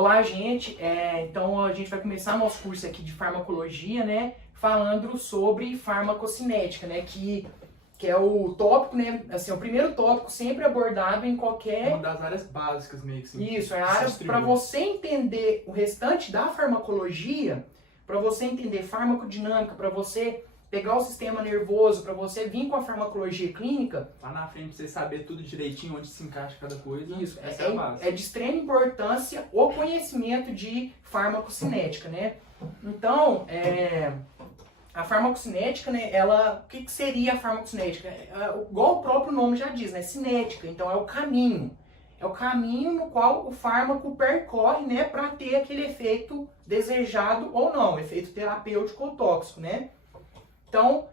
Olá, gente. Então a gente vai começar nosso curso aqui de farmacologia, né? Falando sobre farmacocinética, né? Que é o tópico, né? Assim, o primeiro tópico sempre abordado em qualquer... Uma das áreas básicas meio que assim, Isso, é a que se área distribui. para você entender o restante da farmacologia, para você entender farmacodinâmica, para você pegar o sistema nervoso, para você vir com a farmacologia clínica. Lá na frente, pra você saber tudo direitinho, onde se encaixa cada coisa. Isso, Essa é a base. é de extrema importância o conhecimento de farmacocinética, né? Então, a farmacocinética, né, o que seria a farmacocinética? Igual o próprio nome já diz, né? Cinética, então é o caminho. É o caminho no qual o fármaco percorre, né, para ter aquele efeito desejado ou não, efeito terapêutico ou tóxico, né? Então,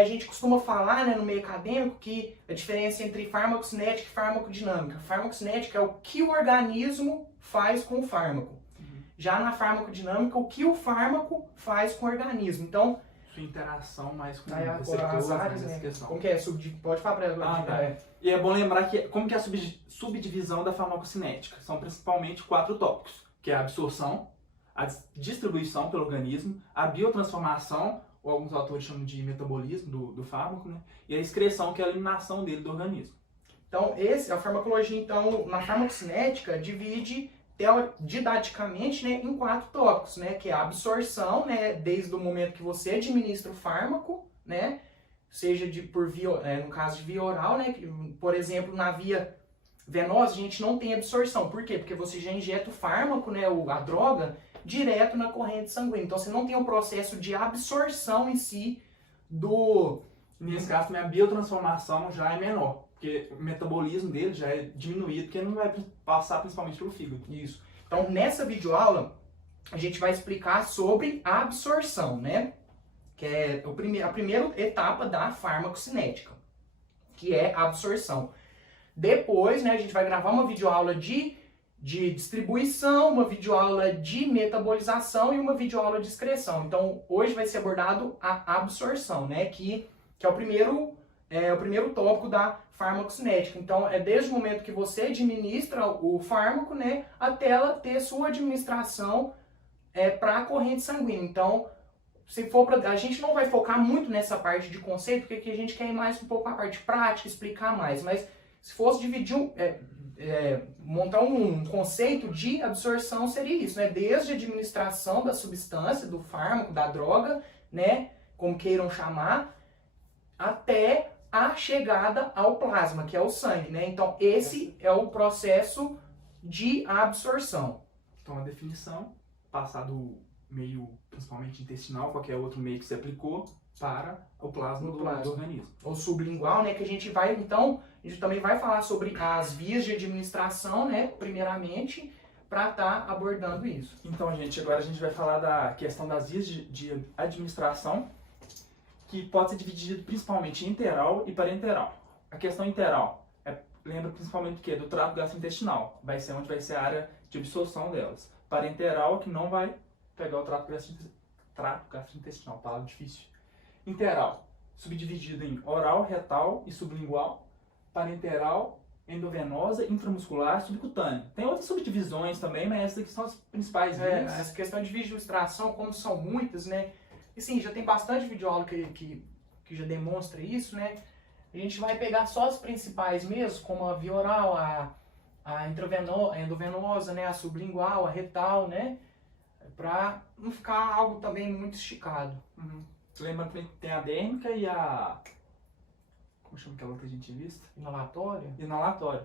a gente costuma falar, né, no meio acadêmico que a diferença entre farmacocinética e farmacodinâmica. Farmacocinética é o que o organismo faz com o fármaco. Já na farmacodinâmica, o que o fármaco faz com o organismo. Então, sua interação mais com as áreas, né? questão. Como que é? Pode falar para ela. Tá. E é bom lembrar que como que é a subdivisão da farmacocinética? São principalmente 4 tópicos, que é a absorção, a distribuição pelo organismo, a biotransformação, ou alguns autores chamam de metabolismo do fármaco, né? E a excreção, que é a eliminação dele do organismo. Então, a farmacologia, então, na farmacocinética, divide didaticamente, né, em 4 tópicos, né? Que é a absorção, né, desde o momento que você administra o fármaco, né? Seja no caso de via oral, né? Por exemplo, na via venosa, a gente não tem absorção. Por quê? Porque você já injeta o fármaco, né, a droga, direto na corrente sanguínea. Então você não tem um processo de absorção em si Nesse caso também a biotransformação já é menor, porque o metabolismo dele já é diminuído, porque não vai passar principalmente pelo fígado. Isso. Então nessa videoaula a gente vai explicar sobre a absorção, né? Que é a primeira etapa da farmacocinética, que é a absorção. Depois, né, a gente vai gravar uma videoaula de distribuição, uma videoaula de metabolização e uma videoaula de excreção. Então, hoje vai ser abordado a absorção, né, que é o primeiro tópico da farmacocinética. Então, é desde o momento que você administra o fármaco, né, até ela ter sua administração para a corrente sanguínea. Então, a gente não vai focar muito nessa parte de conceito, porque aqui a gente quer ir mais um pouco a parte prática, explicar mais, mas se fosse dividir montar um conceito de absorção seria isso, né? Desde a administração da substância, do fármaco, da droga, né? Como queiram chamar, até a chegada ao plasma, que é o sangue, né? Então esse é o processo de absorção. Então a definição, passar do meio principalmente intestinal, qualquer outro meio que se aplicou, para o plasma do organismo. Ou sublingual, né? Que a gente também vai falar sobre as vias de administração, né? Primeiramente, para estar abordando isso. Então, gente, agora a gente vai falar da questão das vias de administração, que pode ser dividido principalmente em interal e parenteral. A questão interal lembra principalmente do quê? Do trato gastrointestinal. Vai ser onde vai ser a área de absorção delas. Parenteral, que não vai pegar o trato gastrointestinal, palavra difícil. Interal, subdividido em oral, retal e sublingual. Parenteral, endovenosa, intramuscular, subcutânea. Tem outras subdivisões também, mas essas aqui são as principais vias. Essa questão de administração, como são muitas, né? E sim, já tem bastante videoaula que já demonstra isso, né? A gente vai pegar só as principais mesmo, como a via oral, a endovenosa, né? A sublingual, a retal, né? Pra não ficar algo também muito esticado. Lembra que tem a dérmica e a... Como chama aquela outra gentilista? Inalatória? Inalatória.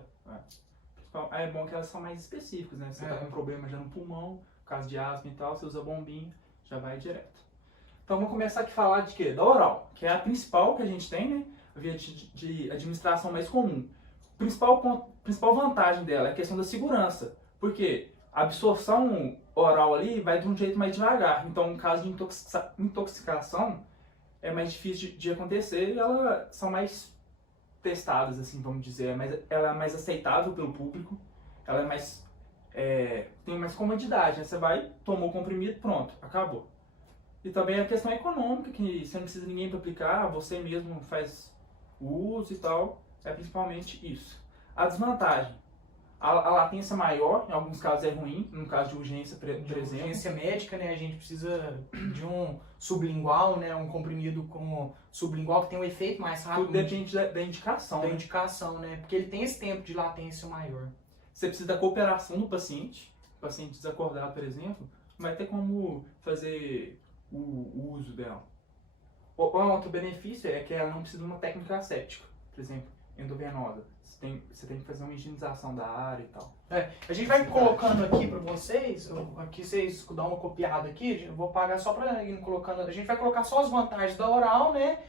É bom que elas são mais específicas, né? Você tá com um problema já no pulmão, caso de asma e tal, você usa bombinha, já vai direto. Então vamos começar aqui a falar de quê? Da oral, que é a principal que a gente tem, né? A via de administração mais comum. Principal vantagem dela é a questão da segurança. Por quê? A absorção oral ali vai de um jeito mais devagar. Então, no caso de intoxicação, é mais difícil de acontecer e elas são mais testadas, assim, vamos dizer. Ela é mais aceitável pelo público, ela é mais, tem mais comodidade, né? Você vai, tomou o comprimido, pronto, acabou. E também a questão econômica, que você não precisa de ninguém para aplicar, você mesmo faz o uso e tal, é principalmente isso. A desvantagem. A latência maior, em alguns casos é ruim, no caso de urgência, por De exemplo. urgência médica, né, a gente precisa de um sublingual, né, um comprimido com sublingual que tem um efeito mais rápido. Tudo depende da indicação, da né? indicação, né, porque ele tem esse tempo de latência maior. Você precisa da cooperação do paciente. O paciente desacordado, por exemplo, não vai ter como fazer o uso dela. Outro benefício é que ela não precisa de uma técnica asséptica, por exemplo, endovenosa. Você tem que fazer uma higienização da área e tal. A gente vai colocando aqui para vocês, aqui vocês dão uma copiada aqui, eu vou pagar só para ir colocando, a gente vai colocar só as vantagens da oral, né,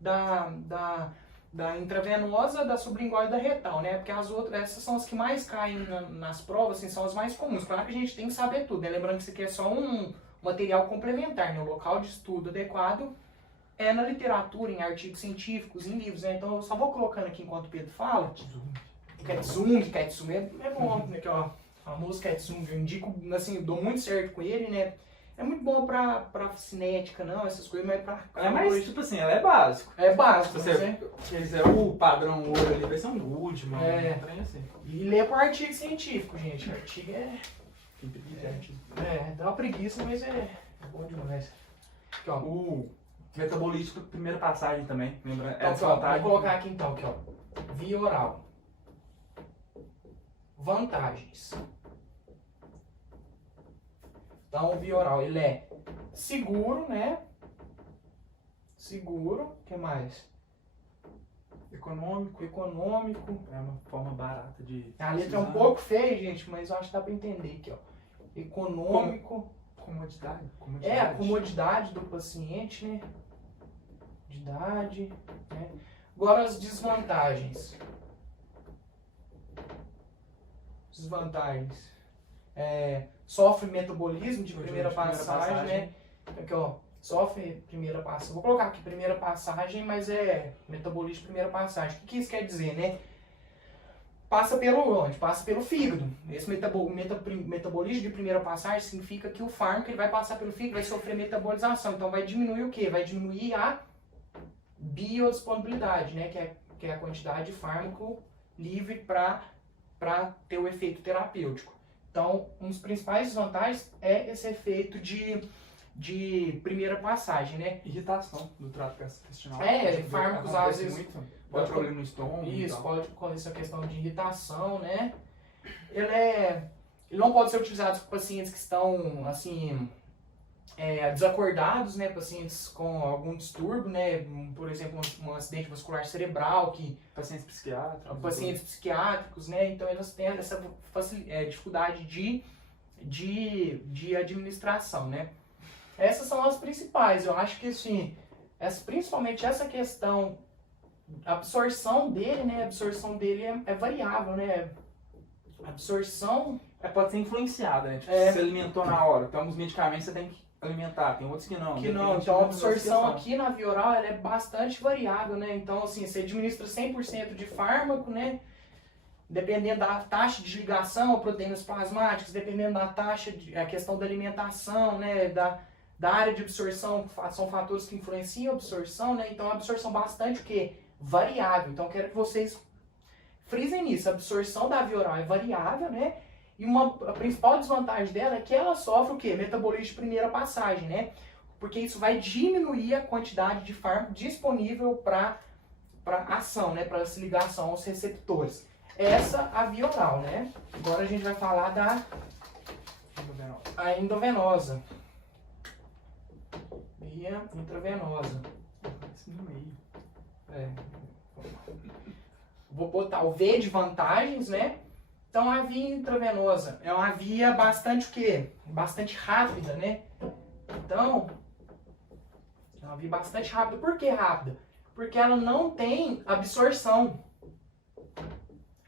da intravenosa, da sublingual e da retal, né, porque as outras, essas são as que mais caem nas provas, assim, são as mais comuns. Claro que a gente tem que saber tudo, né, lembrando que isso aqui é só um material complementar, né, o local de estudo adequado é na literatura, em artigos científicos, em livros, né? Então eu só vou colocando aqui enquanto o Pedro fala. Katsung é bom, né? Que, ó, famoso Katsung, eu indico, assim, dou muito certo com ele, né? É muito bom pra cinética, não, essas coisas, mas pra... É mais, tipo assim, ela é básico. É básico, Se você quiser o padrão ouro ali, vai ser um Goodman, um trem assim. E lê por artigo científico, gente. Artigo Tem preguiça, gente. dá uma preguiça, mas é bom demais. Aqui, ó. O metabolismo, primeira passagem também, lembra? Então, aqui, ó, vou colocar aqui então, aqui, ó. Via oral. Vantagens. Então, o via oral, ele é seguro, né? Seguro. O que mais? Econômico. É uma forma barata de... A letra é um pouco feia, gente, mas eu acho que dá pra entender aqui, ó. Econômico. Comodidade. É, a comodidade do paciente, né? Comodidade, né? Agora as desvantagens. Desvantagens. Sofre metabolismo de primeira passagem, né? Aqui, ó. Sofre primeira passagem. Vou colocar aqui primeira passagem, mas é metabolismo de primeira passagem. O que isso quer dizer, né? Passa pelo onde? Passa pelo fígado. Esse metabolismo de primeira passagem significa que o fármaco ele vai passar pelo fígado, vai sofrer metabolização. Então vai diminuir o quê? Vai diminuir a biodisponibilidade, né? Que é a quantidade de fármaco livre para ter o efeito terapêutico. Então, uma das principais desvantagens é esse efeito de primeira passagem, né? Irritação do trato gastrointestinal. Fármacos às vezes... Pode problema no estômago. Isso, pode com essa questão de irritação, né? Ele não pode ser utilizado com pacientes que estão, assim, desacordados, né? Pacientes com algum distúrbio, né? Por exemplo, um acidente vascular cerebral, pacientes psiquiátricos, né? Então eles têm essa dificuldade de administração, né? Essas são as principais. Eu acho que, assim, principalmente essa questão, a absorção dele, né? A absorção dele é variável, né? A absorção... pode ser influenciada, né? Tipo, se você alimentou na hora. Então, alguns medicamentos você tem que alimentar, tem outros que não. Então a absorção aqui na via oral ela é bastante variável, né? Então, assim, você administra 100% de fármaco, né? Dependendo da taxa de ligação a proteínas plasmáticas, dependendo da taxa, a questão da alimentação, né? Da área de absorção, são fatores que influenciam a absorção, né? Então, a absorção bastante o quê? Variável. Então, eu quero que vocês frisem nisso. A absorção da via oral é variável, né? E a principal desvantagem dela é que ela sofre o quê? Metabolismo de primeira passagem, né? Porque isso vai diminuir a quantidade de fármaco disponível para ação, né? Para essa ligação aos receptores. Essa a via oral, né? Agora a gente vai falar da endovenosa. Via intravenosa. Vou botar o V de vantagens, né? Então a via intravenosa é uma via bastante o quê? Bastante rápida, né? Então, é uma via bastante rápida. Por que rápida? Porque ela não tem absorção.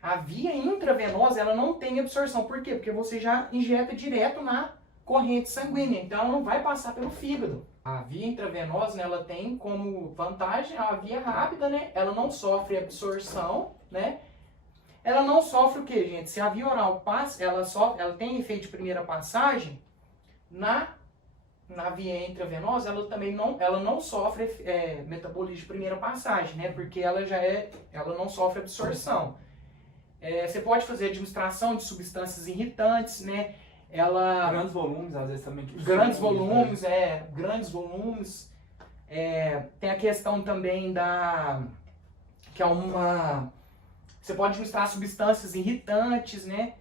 A via intravenosa, ela não tem absorção. Por quê? Porque você já injeta direto na corrente sanguínea. Então ela não vai passar pelo fígado. A via intravenosa, né, ela tem como vantagem a via rápida, né? Ela não sofre absorção, né? Ela não sofre o que, gente? Se a via oral passa, ela tem efeito de primeira passagem, na via intravenosa, ela não sofre metabolismo de primeira passagem, né? Porque ela não sofre absorção. Você pode fazer administração de substâncias irritantes, né? Ela... Grandes volumes, às vezes também. Grandes volumes, grandes volumes. Tem a questão também que é uma... Você pode administrar substâncias irritantes, né?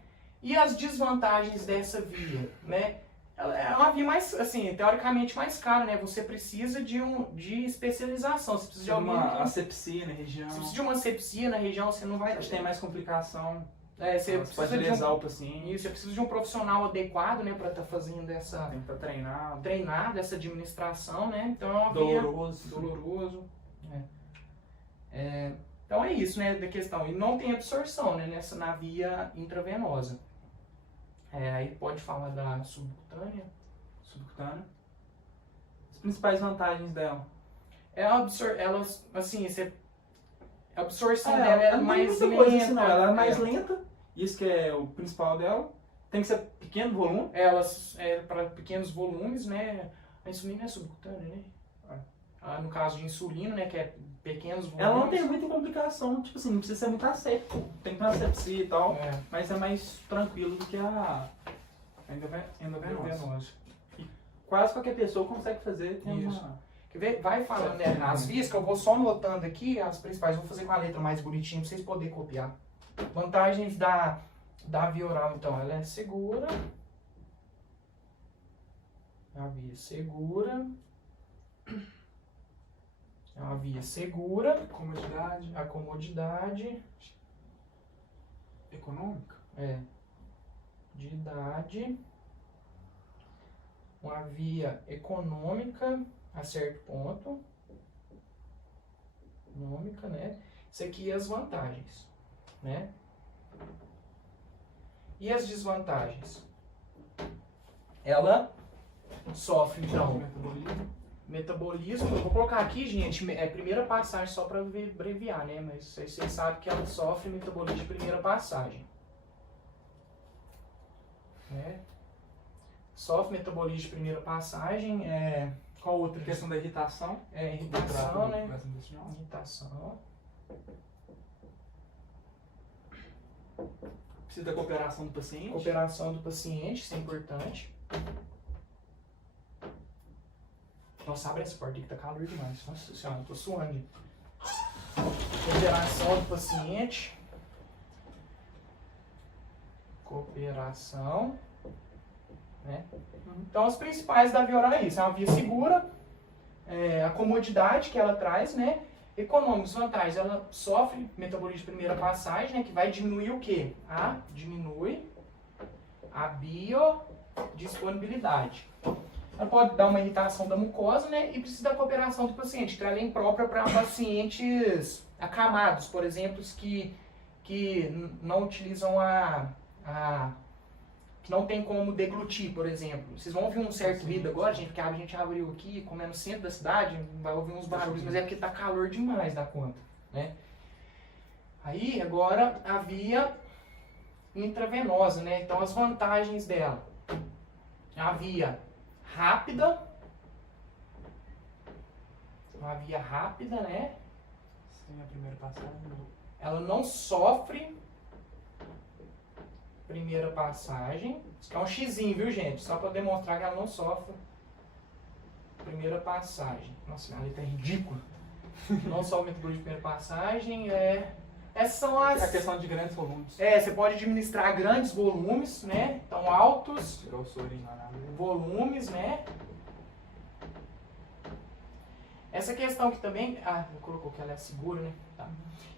E as desvantagens dessa via, né? Ela é uma via mais, assim, teoricamente mais cara, né? Você precisa de especialização, você precisa de uma asepsia na região. Você precisa de uma asepsia na região, você não vai... Acho que tem mais complicação. Você pode lesar o paciente. Isso, você precisa de um profissional adequado, né? Pra estar fazendo essa... Tem que estar treinado, essa administração, né? Então é uma doloroso. Via... Doloroso. Então é isso, né? Da questão. E não tem absorção, né? Na via intravenosa. Aí pode falar da subcutânea. Subcutânea. As principais vantagens dela. Ela, assim, a absorção dela é mais lenta. Coisa, não. Ela é mais lenta. Isso que é o principal dela. Tem que ser pequeno volume. Elas, para pequenos volumes, né? A insulina é subcutânea, né? No caso de insulina, né? Que é pequenos volumes. Ela não tem muita complicação, tipo assim, não precisa ser muito aséptico. Tem que ter asepsia e tal, mas é mais tranquilo do que a endovenosa. E quase qualquer pessoa consegue fazer. Quer ver? Vai falando, né? As vias que eu vou só anotando aqui, as principais, vou fazer com a letra mais bonitinha pra vocês poderem copiar. Vantagens da via oral, então, ela é segura. A via segura. É uma via segura. Comodidade. A comodidade. Econômica. De idade. Uma via econômica a certo ponto. Econômica, né? Isso aqui é as vantagens, né? E as desvantagens? Ela sofre, então, metabolismo. Eu vou colocar aqui, gente, primeira passagem só para abreviar, né? Mas vocês sabem que ela sofre metabolismo de primeira passagem. Sofre metabolismo de primeira passagem. Qual outra? Questão da irritação. Irritação, né? Irritação. Precisa da cooperação do paciente. Cooperação do paciente, isso é importante. Nossa, abre essa porta aqui que tá calor demais. Nossa senhora, eu tô suando. Cooperação do paciente. Cooperação. Né? Então, as principais da via oral é isso. É uma via segura. A comodidade que ela traz, né? Econômicos, vantagens. Ela sofre metabolismo de primeira passagem, né? Que vai diminuir o quê? Diminui a biodisponibilidade. Ela pode dar uma irritação da mucosa, né? E precisa da cooperação do paciente, que ela é imprópria para pacientes acamados, por exemplo, que não utilizam que não tem como deglutir, por exemplo. Vocês vão ouvir um certo ruído agora, gente, porque a gente abriu aqui, como é no centro da cidade, vai ouvir uns barulhos, mas é porque tá calor demais da conta, né? Aí, agora, a via intravenosa, né? Então, as vantagens dela. A via rápida. Uma via rápida, né? Sim, a primeira passagem. Ela não sofre primeira passagem. Isso aqui é um xizinho, viu, gente? Só para demonstrar que ela não sofre primeira passagem. Nossa, minha letra é ridícula. Não sofre metabolismo de primeira passagem. Essas são as... É a questão de grandes volumes. Você pode administrar grandes volumes, né? Então, altos volumes, né? Essa questão aqui também... colocou que ela é segura, né? Tá.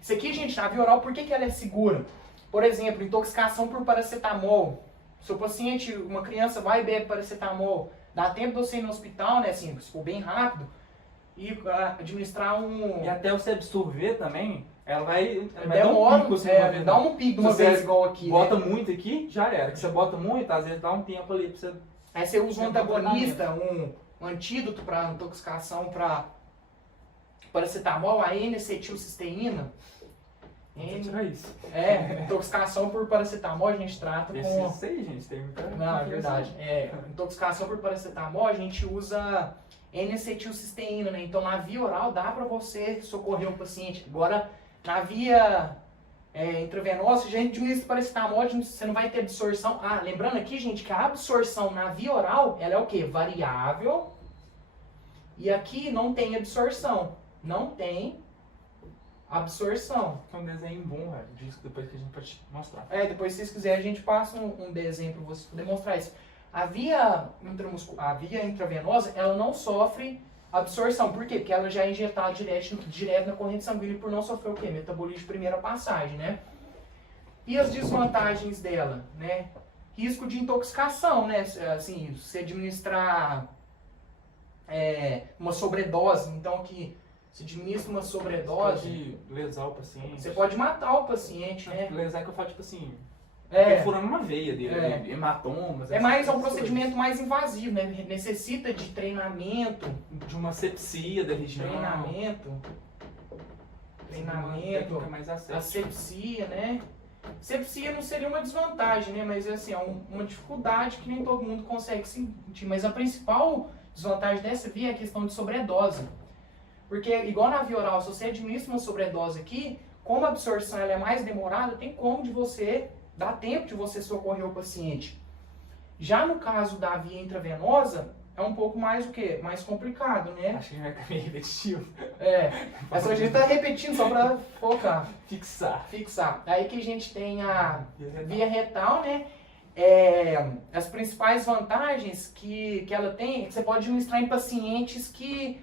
Isso aqui, gente, a via oral, por que ela é segura? Por exemplo, intoxicação por paracetamol. Se o paciente, uma criança vai e bebe paracetamol, dá tempo de você ir no hospital, né? Assim, se for bem rápido, e administrar E até você absorver também, ela vai dar um pico de uma vez igual aqui. Bota muito aqui, já era. Que você bota muito, às vezes dá um tempo ali pra você... Aí você usa um antagonista, um antídoto para intoxicação para paracetamol, a N-acetilcisteína. Tirar isso. Intoxicação por paracetamol a gente trata com... Isso aí, gente, tem muita... Não, é verdade. Intoxicação por paracetamol a gente usa N-acetilcisteína, né? Então na via oral dá pra você socorrer o paciente. Agora, na via intravenosa, se a gente administra paracetamol, você não vai ter absorção. Ah, lembrando aqui, gente, que a absorção na via oral, ela é o quê? Variável. E aqui não tem absorção. Não tem absorção. É um desenho bom, velho, disso depois que a gente pode mostrar. Depois se vocês quiserem, a gente passa um desenho para vocês poderem mostrar isso. A via intravenosa, ela não sofre absorção. Por quê? Porque ela já é injetada direto na corrente sanguínea por não sofrer o quê? Metabolismo de primeira passagem, né? E as desvantagens dela, né? Risco de intoxicação, né? Assim, se administrar uma sobredose, então que se administra uma sobredose... Pode lesar o paciente. Você pode matar o paciente, né? Lesar que eu falo, tipo assim... É. Perfurando uma veia dele, hematomas. É um procedimento mais invasivo, né? Necessita de treinamento. De uma sepsia da região. Treinamento. Mais asepsia, né? Sepsia não seria uma desvantagem, né? Mas assim, é uma dificuldade que nem todo mundo consegue sentir. Mas a principal desvantagem dessa via é a questão de sobredose. Porque, igual na via oral, se você administra uma sobredose aqui, como a absorção ela é mais demorada, tem como de você... Dá tempo de você socorrer o paciente. Já no caso da via intravenosa, é um pouco mais o quê? Mais complicado, né? Acho que vai estar meio repetitivo. Mas a gente tá repetindo só para focar. Fixar. Aí que a gente tem a via retal, né? As principais vantagens que ela tem é que você pode administrar em pacientes que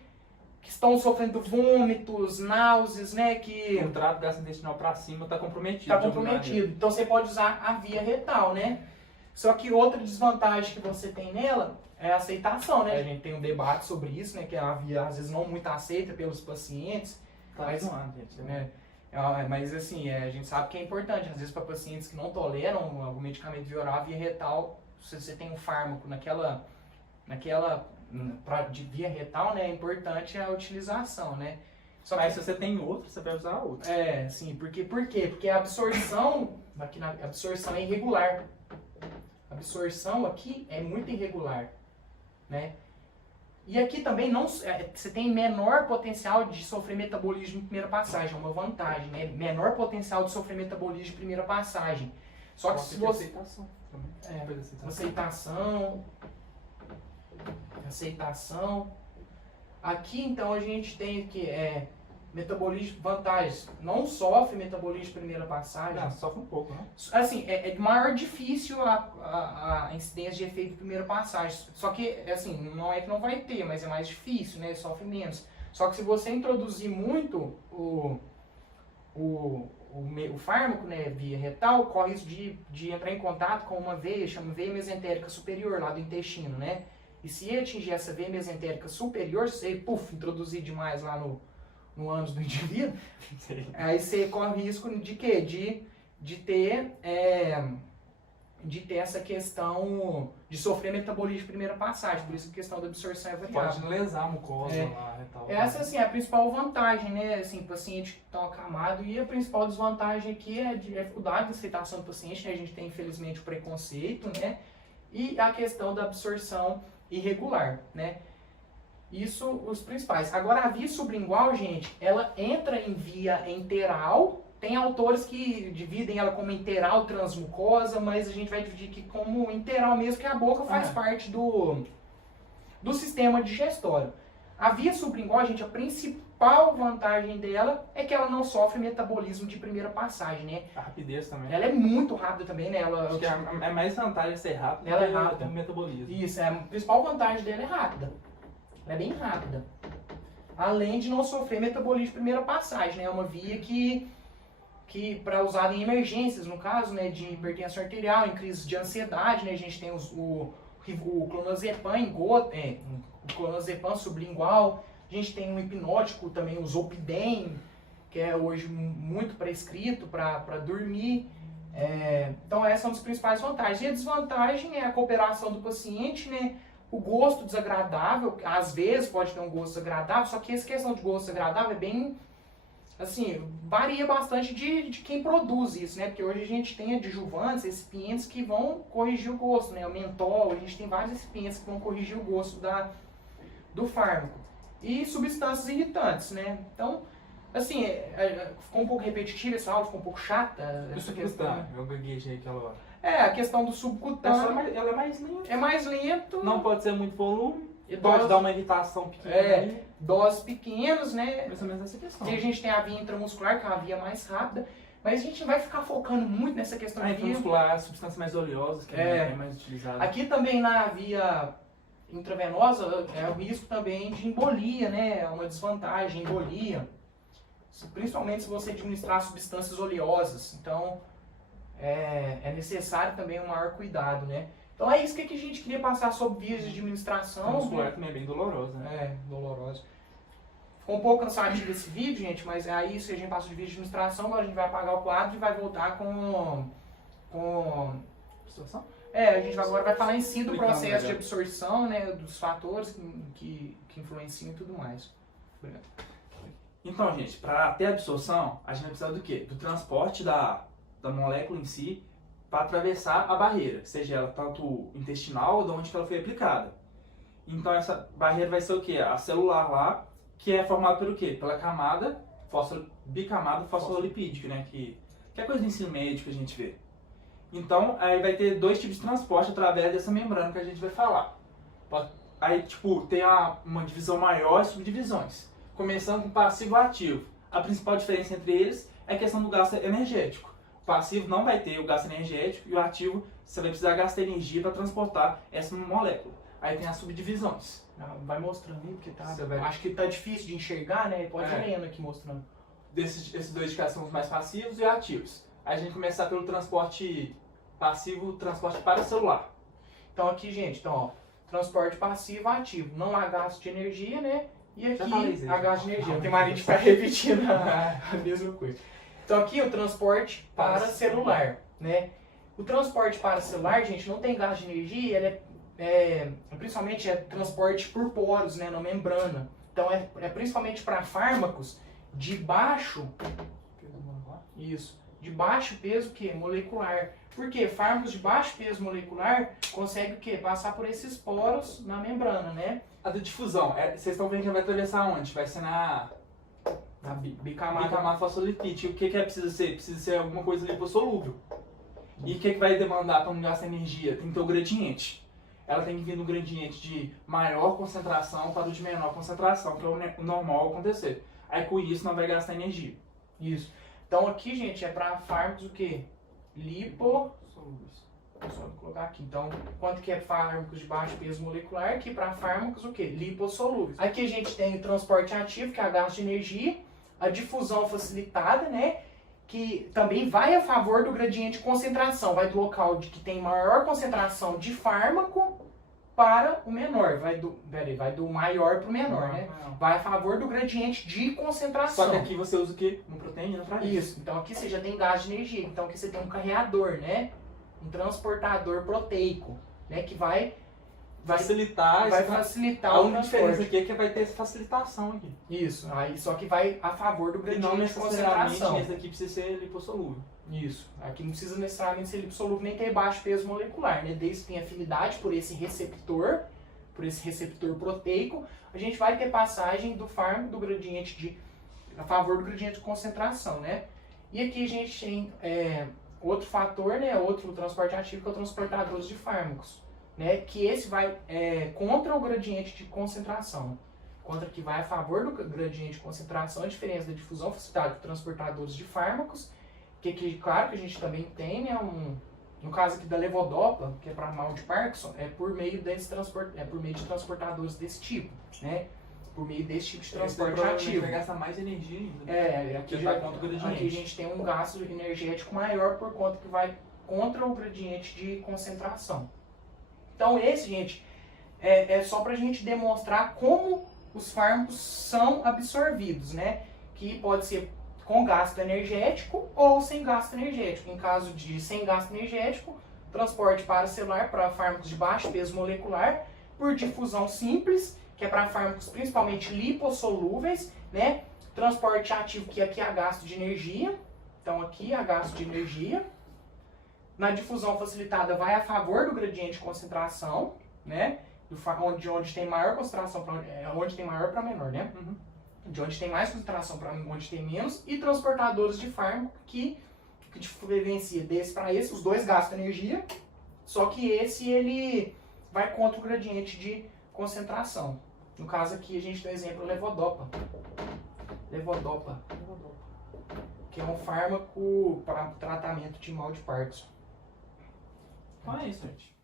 estão sofrendo vômitos, náuseas, né? O trato gastrointestinal para cima está comprometido. Está comprometido. Então você pode usar a via retal, né? Só que outra desvantagem que você tem nela é a aceitação, né? A gente tem um debate sobre isso, né? Que a via às vezes não muito aceita pelos pacientes. Mas assim, a gente sabe que é importante. Às vezes para pacientes que não toleram algum medicamento via oral, a via retal, se você tem um fármaco de via retal, né, é importante a utilização, né? Mas se você tem outro, você vai usar outro. Sim, por quê? Porque a absorção, a absorção é irregular. A absorção aqui é muito irregular, né? E aqui também você tem menor potencial de sofrer metabolismo de primeira passagem, é uma vantagem, né? Menor potencial de sofrer metabolismo de primeira passagem. Só que se você... Aceitação. Aqui então a gente tem que metabolismo, vantagens. Não sofre metabolismo de primeira passagem. Sofre um pouco, né? Assim, é maior difícil a incidência de efeito de primeira passagem. Só que, assim, não é que não vai ter, mas é mais difícil, né? Sofre menos. Só que se você introduzir muito o fármaco, né, via retal, corre risco de entrar em contato com uma veia, chama veia mesentérica superior, lá do intestino, né? E se atingir essa veia mesentérica superior, se você, introduzir demais lá no ânus do indivíduo, aí você corre risco de quê? De ter essa questão de sofrer metabolismo de primeira passagem, por isso a questão da absorção é variável. Pode lesar a mucosa lá e tal. Essa, assim, é a principal vantagem, né? Assim, paciente que está acamado, e a principal desvantagem aqui é a dificuldade de aceitação do paciente, né? A gente tem, infelizmente, o preconceito, né? E a questão da absorção irregular, né? Isso, os principais. Agora, a via sublingual, gente, ela entra em via enteral. Tem autores que dividem ela como enteral transmucosa, mas a gente vai dividir aqui como enteral mesmo, que a boca faz parte do sistema digestório. A via sublingual, gente, a principal vantagem dela é que ela não sofre metabolismo de primeira passagem, né? A rapidez também. Ela é muito rápida também, né? Acho que é mais vantagem ser rápida ela é rápida. do metabolismo. Isso, a principal vantagem dela é rápida. Ela é bem rápida. Além de não sofrer metabolismo de primeira passagem, né? É uma via que para usar em emergências, no caso, né, de hipertensão arterial, em crises de ansiedade, né? A gente tem o clonazepam em gota, o clonazepam sublingual. A gente tem um hipnótico também, o Zolpidem, que é hoje muito prescrito para dormir. Então essas são as principais vantagens. E a desvantagem é a cooperação do paciente, né? O gosto desagradável, às vezes pode ter um gosto desagradável, só que essa questão de gosto desagradável é bem, assim, varia bastante de quem produz isso, né? Porque hoje a gente tem adjuvantes, recipientes que vão corrigir o gosto, né? O mentol, a gente tem vários recipientes que vão corrigir o gosto do fármaco. E substâncias irritantes, né? Então, Assim, ficou um pouco repetitivo essa aula, ficou um pouco chata essa questão. Eu gaguejei aquela hora. A questão do subcutâneo Ela é mais lenta. é mais lento. Não pode ser muito volume. E Pode dar uma irritação pequena. Doses pequenas, né? Mais ou menos essa questão. E a gente tem a via intramuscular, que é uma via mais rápida. Mas a gente vai ficar focando muito nessa questão A de via. intramuscular é a substância mais oleosa, que é mais utilizada. Aqui também na via intravenosa é o risco também de embolia, né? É uma desvantagem, embolia. Principalmente se você administrar substâncias oleosas. Então, é necessário também um maior cuidado, né? Então é isso que a gente queria passar sobre vias de administração. A muscular também é bem dolorosa, né? Dolorosa. Ficou um pouco cansativo esse vídeo, gente, mas é isso que a gente passou de via de administração. Agora a gente vai apagar o quadro e vai voltar com... Situação? A gente agora vai falar em si do Explicando processo de melhor. absorção, né? Dos fatores que influenciam e tudo mais. Obrigado. Então, gente, para ter absorção, a gente vai precisar do quê? Do transporte da molécula em si para atravessar a barreira, seja ela tanto intestinal ou de onde que ela foi aplicada. Então, essa barreira vai ser o quê? A celular lá, que é formada pelo quê? Pela camada bicamada fosfolipídica, né? Que é coisa do ensino médio que a gente vê. Então, aí vai ter dois tipos de transporte através dessa membrana que a gente vai falar. Aí, tipo, tem uma divisão maior e subdivisões. Começando com passivo e ativo. A principal diferença entre eles é a questão do gasto energético. O passivo não vai ter o gasto energético e o ativo você vai precisar gastar energia para transportar essa molécula. Aí tem as subdivisões. Vai mostrando aí, porque Vai. acho que tá difícil de enxergar, né? Pode ir lendo aqui mostrando. Esses dois de cá são os mais passivos e ativos. Aí a gente começar pelo transporte passivo, transporte paracelular. Então aqui, gente, transporte passivo ativo. Não há gasto de energia, né? E aqui há gasto de energia. Não tem mais de ficar repetindo a mesma coisa. Então aqui o transporte paracelular, né? O transporte paracelular, gente, não tem gasto de energia, ele principalmente transporte por poros, né, na membrana. Então é principalmente para fármacos de baixo peso molecular. Por quê? Fármacos de baixo peso molecular conseguem o quê? Passar por esses poros na membrana, né? A da difusão, vocês estão vendo que vai atravessar onde? Vai ser na bicamada fosfolipídica. O que precisa ser? Precisa ser alguma coisa lipossolúvel. E o que vai demandar para não gastar energia? Tem que ter o gradiente. Ela tem que vir no gradiente de maior concentração para o de menor concentração, que é o normal acontecer. Aí com isso não vai gastar energia. Isso. Então aqui, gente, é para fármacos o quê? Lipossolúveis. Só vou colocar aqui. Então, quanto que é fármacos de baixo peso molecular? Aqui para fármacos o quê? Lipossolúveis. Aqui a gente tem o transporte ativo, que é a gasto de energia, a difusão facilitada, né? Que também vai a favor do gradiente de concentração. Vai do local que tem maior concentração de fármaco para o menor. Vai do maior para o menor, né? Vai a favor do gradiente de concentração. Só que aqui você usa o quê? Uma proteína para isso. Isso. Então aqui você já tem gasto de energia. Então aqui você tem um carreador, né? Um transportador proteico, né? Que vai facilitar facilitar a o única diferença aqui é que vai ter essa facilitação aqui. Isso. Aí só que vai a favor do gradiente de concentração. Esse daqui precisa ser lipossolúvel. Isso. Aqui não precisa necessariamente ser lipossolúvel nem ter baixo peso molecular, né? Desde que tenha afinidade por esse receptor proteico, a gente vai ter passagem do fármaco do gradiente a favor do gradiente de concentração, né? E aqui a gente tem outro fator, né? Outro transporte ativo que é o transportador de fármacos, né? Que esse vai contra o gradiente de concentração. Que vai a favor do gradiente de concentração, a diferença da difusão facilitada por transportadores de fármacos, que claro que a gente também tem, né? No caso aqui da levodopa, que é para mal de Parkinson, é por meio de transportadores desse tipo, né? Por meio desse tipo de transporte ativo. Vai gastar mais energia ainda. Aqui a gente tem um gasto energético maior por conta que vai contra o gradiente de concentração. Então esse, gente, é só para a gente demonstrar como os fármacos são absorvidos, né? Que pode ser com gasto energético ou sem gasto energético. Em caso de sem gasto energético, transporte paracelular para fármacos de baixo peso molecular, por difusão simples, que é para fármacos principalmente lipossolúveis, né? Transporte ativo, que aqui há gasto de energia. Então aqui há gasto de energia. Na difusão facilitada vai a favor do gradiente de concentração, né? Onde tem maior concentração, onde tem maior para menor, né? Uhum. de onde tem mais concentração para onde tem menos, e transportadores de fármaco que diferencia desse para esse. Os dois gastam energia, só que esse ele vai contra o gradiente de concentração. No caso aqui a gente tem o exemplo levodopa. Levodopa, que é um fármaco para tratamento de mal de Parkinson. Então é isso, gente.